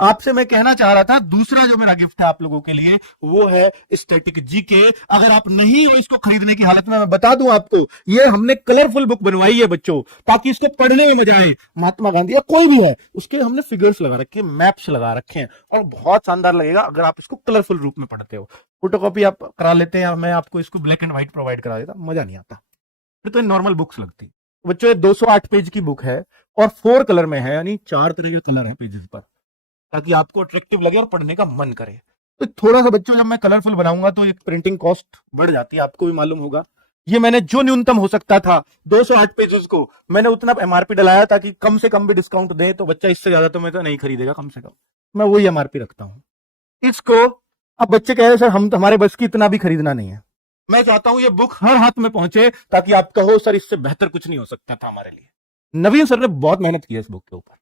आपसे मैं कहना चाह रहा था, दूसरा जो मेरा गिफ्ट है आप लोगों के लिए वो है स्टैटिक जीके। अगर आप नहीं हो इसको खरीदने की हालत में, मैं बता दूं आपको, ये हमने कलरफुल बुक बनवाई है बच्चों, ताकि इसको पढ़ने में मजा आए। महात्मा गांधी या कोई भी है, उसके हमने फिगर्स लगा रखे हैं, मैप्स लगा रखे हैं, और बहुत शानदार लगेगा अगर आप इसको कलरफुल रूप में पढ़ते हो। फोटोकॉपी आप करा लेते हैं, मैं आपको इसको ब्लैक एंड व्हाइट प्रोवाइड करा देता, मजा नहीं आता, फिर तो नॉर्मल बुक्स लगती। बच्चों ये 208 पेज की बुक है और 4 कलर में है, यानी 4 तरह के कलर हैं पेजेस पर, ताकि आपको अट्रैक्टिव लगे और पढ़ने का मन करे। तो थोड़ा सा बच्चों, जब मैं कलरफुल बनाऊंगा तो एक प्रिंटिंग कॉस्ट बढ़ जाती है, आपको भी मालूम होगा। ये मैंने जो न्यूनतम हो सकता था 208 पेजेस को, मैंने उतना एमआरपी डलाया ताकि कम से कम भी डिस्काउंट दे, तो बच्चा इससे ज्यादा तो मैं तो नहीं खरीदेगा, कम से कम मैं वही एमआरपी रखता हूं इसको। अब बच्चे कह रहे सर हम हमारे बस की इतना भी खरीदना नहीं है। मैं चाहता हूं ये बुक हर हाथ में पहुंचे, ताकि आप कहो सर इससे बेहतर कुछ नहीं हो सकता था हमारे लिए। नवीन सर ने बहुत मेहनत की है इस बुक के ऊपर।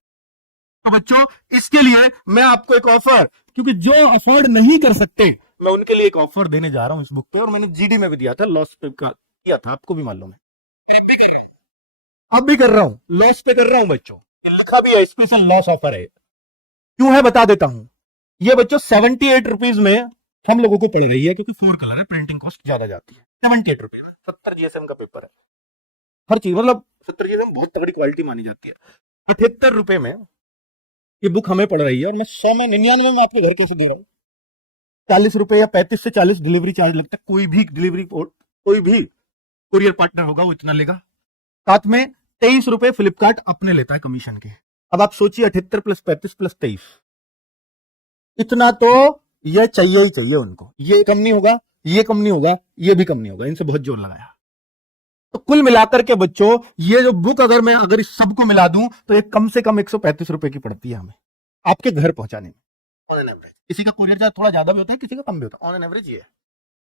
तो बच्चों इसके लिए मैं आपको एक ऑफर, क्योंकि जो अफोर्ड नहीं कर सकते, मैं उनके लिए एक ऑफर देने जा रहा हूं इस बुक पे, और मैंने जीडी में भी दिया था, लॉस पे किया था, आपको भी मालूम है, अब भी कर रहा हूं, लॉस पे कर रहा हूं बच्चों, ये लिखा भी है स्पेशल लॉस ऑफर है। क्यों है बता देता हूं। ये बच्चों 78 रुपीज में हम लोगों को पड़ रही है, क्योंकि 4 कलर है, प्रिंटिंग कॉस्ट ज्यादा जाती है। 78 रुपए में 70 जीएसएम का पेपर है, हर चीज मतलब 70 जीएसएम बहुत तगड़ी क्वालिटी मानी जाती है। 78 रुपए में ये बुक हमें पड़ रही है, और मैं 100 में 99 में आपके घर कैसे दे रहा हूं। 40 रुपए या 35 से 40 डिलीवरी चार्ज लगता है, कोई भी डिलीवरी, कोई भी कुरियर पार्टनर होगा वो इतना लेगा। साथ में 23 रुपए फ्लिपकार्ट अपने लेता है कमीशन के। अब आप सोचिए 78 प्लस 35 प्लस 23, इतना तो ये चाहिए ही चाहिए उनको, ये कम नहीं होगा, ये कम नहीं होगा, ये भी कम नहीं होगा, इनसे बहुत जोर लगाया। तो कुल मिलाकर के बच्चों ये जो बुक अगर इस सबको मिला दूं तो ये कम से कम 135 रुपए की पड़ती है हमें, आपके घर पहुंचाने में, ऑन एन एवरेज। किसी का कुरियर चार्ज थोड़ा ज्यादा भी होता है, किसी का कम भी होता है, ऑन एन एवरेज ये है,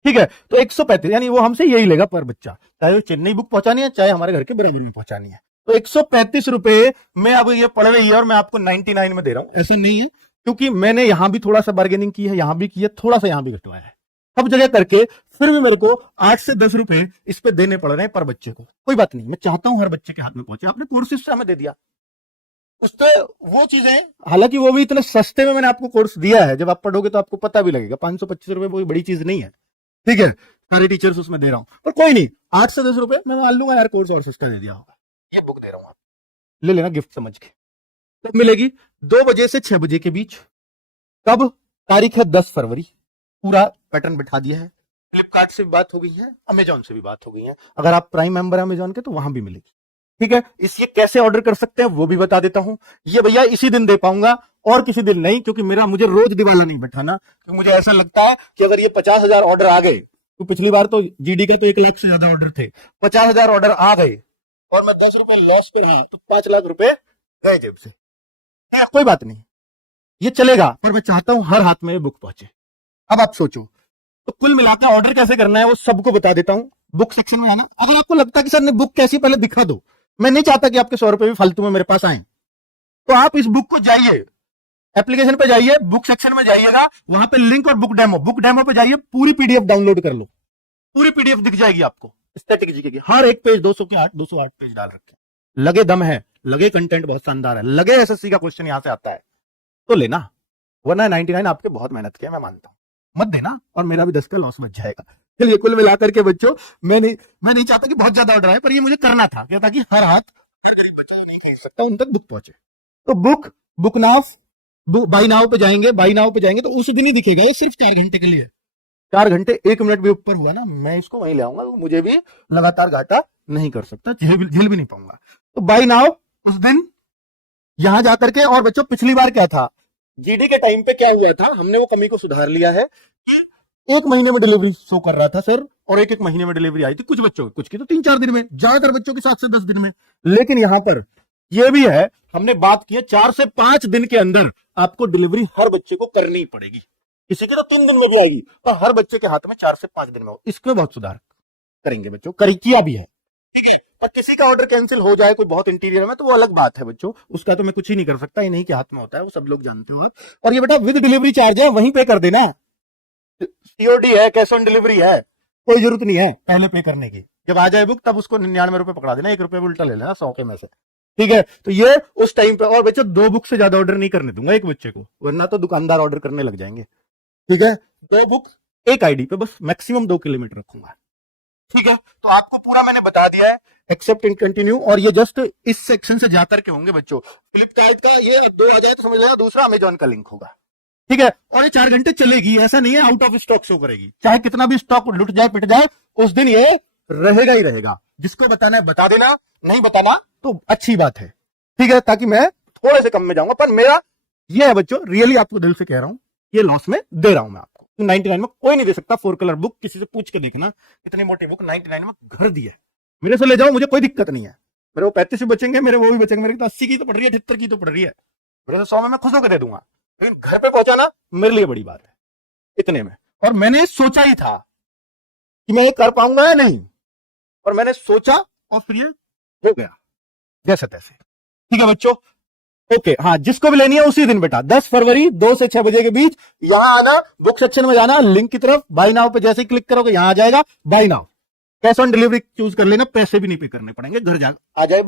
ठीक है। तो 135, यानी वो हमसे यही लेगा पर बच्चा, चाहे वो चेन्नई बुक पहुंचानी है, चाहे हमारे घर के बराबर में पहुंचानी है। तो 135 रुपए में अब ये पड़ रही है, और मैं आपको 99 में दे रहा हूं। ऐसा नहीं है, क्योंकि मैंने यहां भी थोड़ा सा बार्गेनिंग की है, यहां भी की है, थोड़ा सा यहां भी घटवाया है, सब जगह करके फिर भी मेरे को 8 से 10 रुपए इस पे देने पड़ रहे हैं पर बच्चे को। कोई बात नहीं, मैं चाहता हूं हर बच्चे के हाथ में पहुंचे। आपने कोर्सेज से हमें दे दिया, उस पे वो चीजें, हालांकि वो भी इतने सस्ते में मैंने आपको कोर्स दिया है, जब आप पढ़ोगे तो आपको पता भी लगेगा। 525 रुपए कोई बड़ी चीज नहीं है, ठीक है, सारे टीचर्स उसमें दे रहा हूं, पर कोई नहीं, 8 से 10 रुपए मैं मान लूंगा यार, कोर्स और सस्ता दे दिया होगा। ये बुक दे रहा हूं, आप ले लेना गिफ्ट समझ के। तो मिलेगी 2 बजे से 6 बजे के बीच। कब? तारीख है 10 फरवरी। पूरा पैटर्न बिठा दिया है, फ्लिपकार्ट से भी बात हो गई है, अमेजॉन से भी बात हो गई है, अगर आप प्राइम मेंबर है अमेजॉन के तो वहां भी मिलेगी, ठीक है। इसके कैसे ऑर्डर कर सकते हैं वो भी बता देता हूं। ये भैया इसी दिन दे पाऊंगा और किसी दिन नहीं, क्योंकि मुझे रोज दिवाला नहीं बैठाना, क्योंकि मुझे ऐसा लगता है कि अगर ये 50,000 ऑर्डर आ गए, तो पिछली बार तो जीडी का तो 1 लाख से ज्यादा ऑर्डर थे, 50,000 ऑर्डर आ गए और मैं 10 रुपए लॉस पे रहा, तो 5 लाख रुपए गए जेब से। कोई बात नहीं, ये चलेगा, पर मैं चाहता हूं हर हाथ में ये बुक पहुंचे। अब आप सोचो, तो कुल मिलाकर ऑर्डर कैसे करना है वो सबको बता देता हूं। बुक सेक्शन में आना, अगर आपको लगता है कि सर ने बुक कैसी, पहले दिखा दो, मैं नहीं चाहता कि आपके 100 रुपए भी फालतू में मेरे पास आए, तो आप इस बुक को जाइए, एप्लीकेशन पे जाइए, बुक सेक्शन में जाइएगा, वहां पे लिंक और बुक डेमो पे जाइए, पूरी पीडीएफ डाउनलोड कर लो, पूरी पीडीएफ दिख जाएगी आपको स्टैटिक जीके की, हर एक पेज 208 पेज डाल रखे, लगे दम है, लगे कंटेंट बहुत शानदार है, लगे एसएससी का क्वेश्चन यहां से आता है, तो लेना, वरना 99 आपके बहुत मेहनत किया, मैं मानता हूं, मत देना, और मेरा भी 10 का लॉस बच जाएगा। चलिए कुल मिलाकर के बच्चों, मैं नहीं चाहता कि बहुत ज्यादा ऑर्डर आए, पर ये मुझे करना था क्या, ताकि हर हाथ बच्चा नहीं खरीद सकता, उन तक बुक पहुंचे। तो बुक नाउ, बाई नाउ पे जाएंगे, बाई नाउ पे जाएंगे तो उस दिन ही दिखेगा, ये सिर्फ 4 घंटे के लिए, 4 घंटे 1 मिनट भी ऊपर हुआ ना, मैं इसको वहीं ले आऊंगा, तो मुझे भी लगातार घाटा नहीं कर सकता, झेल भी नहीं पाऊंगा। तो बाई नाउ उस दिन यहां जाकर के, और बच्चों पिछली बार क्या था, जीडी के टाइम पे क्या हुआ था, हमने वो कमी को सुधार लिया है, 1 महीने में डिलीवरी शो कर रहा था सर, और 1 महीने में डिलीवरी आई थी, कुछ बच्चों कुछ की तो 3-4 दिन में, ज्यादातर बच्चों की 7 से 10 दिन में। लेकिन यहां पर यह भी है, हमने बात की है 4 से 5 दिन के अंदर आपको डिलीवरी हर बच्चे को करनी पड़ेगी, किसी की तो 3 दिन में भी आएगी, पर हर बच्चे के हाथ में 4 से 5 दिन में हो। इसमें बहुत सुधार करेंगे बच्चों, किया भी है, ठीक है। पर किसी का ऑर्डर कैंसिल हो जाए, कोई बहुत इंटीरियर में, तो वो अलग बात है बच्चों, उसका तो मैं कुछ ही नहीं कर सकता, ये नहीं के हाथ में होता है, वो सब लोग जानते हो आप। और ये बेटा विद डिलीवरी चार्ज है, वहीं पे कर देना, सीओडी है, कैश ऑन डिलीवरी है, कोई जरूरत नहीं है पहले पे करने की। जब आ जाए बुक तब उसको 99 रुपए पकड़ा देना, 1 रुपए उल्टा ले लेना 100 के में से, ठीक है, तो ये उस टाइम पे। और बच्चों 2 बुक से ज्यादा ऑर्डर नहीं करने दूंगा एक बच्चे को, वरना तो दुकानदार ऑर्डर करने लग जाएंगे। ठीक है, 2 बुक एक आईडी पे, बस मैक्सिमम 2 किलोमीटर रखूंगा। ठीक है, तो आपको पूरा मैंने बता दिया है, एक्सेप्ट एंड कंटिन्यू। और ये जस्ट इस सेक्शन से जाकर के होंगे बच्चों। फ्लिपकार्ट का ये 2 आ जाए तो समझ लेना दूसरा अमेजॉन का लिंक होगा। ठीक है, और ये 4 घंटे चलेगी, ऐसा नहीं है आउट ऑफ स्टॉक शो करेगी। चाहे कितना भी स्टॉक लुट जाए पिट जाए, उस दिन ये रहेगा ही रहेगा। जिसको बताना है बता देना, नहीं बताना तो अच्छी बात है। ठीक है, ताकि मैं थोड़े से कम में जाऊंगा। पर मेरा ये है बच्चों, रियली आपको दिल से कह रहा हूं, ये लॉस में दे रहा हूं मैं आपको। 99 में कोई नहीं दे सकता 4 कलर बुक। किसी से पूछ के देखना, इतनी मोटी बुक 99 में घर दी है। मेरे से ले जाओ, मुझे कोई दिक्कत नहीं है। मेरे वो 35 भी बचेंगे, मेरे वो भी बचेंगे। मेरे तो 80 की तो पड़ रही है, 78 की तो पड़ रही है। मेरे से 100 में मैं खुश होकर दे दूंगा, लेकिन घर पे पहुंचाना मेरे लिए बड़ी बात है इतने में। और मैंने सोचा ही था कि मैं ये कर पाऊंगा या नहीं, और मैंने सोचा और फिर ये हो गया जैसे तैसे। ठीक है बच्चों, ओके। हाँ, जिसको भी लेनी है उसी दिन बेटा 10 फरवरी 2 से 6 बजे के बीच यहां आना, बुक सेक्शन में जाना, लिंक की तरफ बाय नाउ पे जैसे ही क्लिक करोगे यहां आ जाएगा buy now. Cash on delivery choose कर लेना, पैसे भी नहीं पे करने पड़ेंगे, घर जा आ जाए।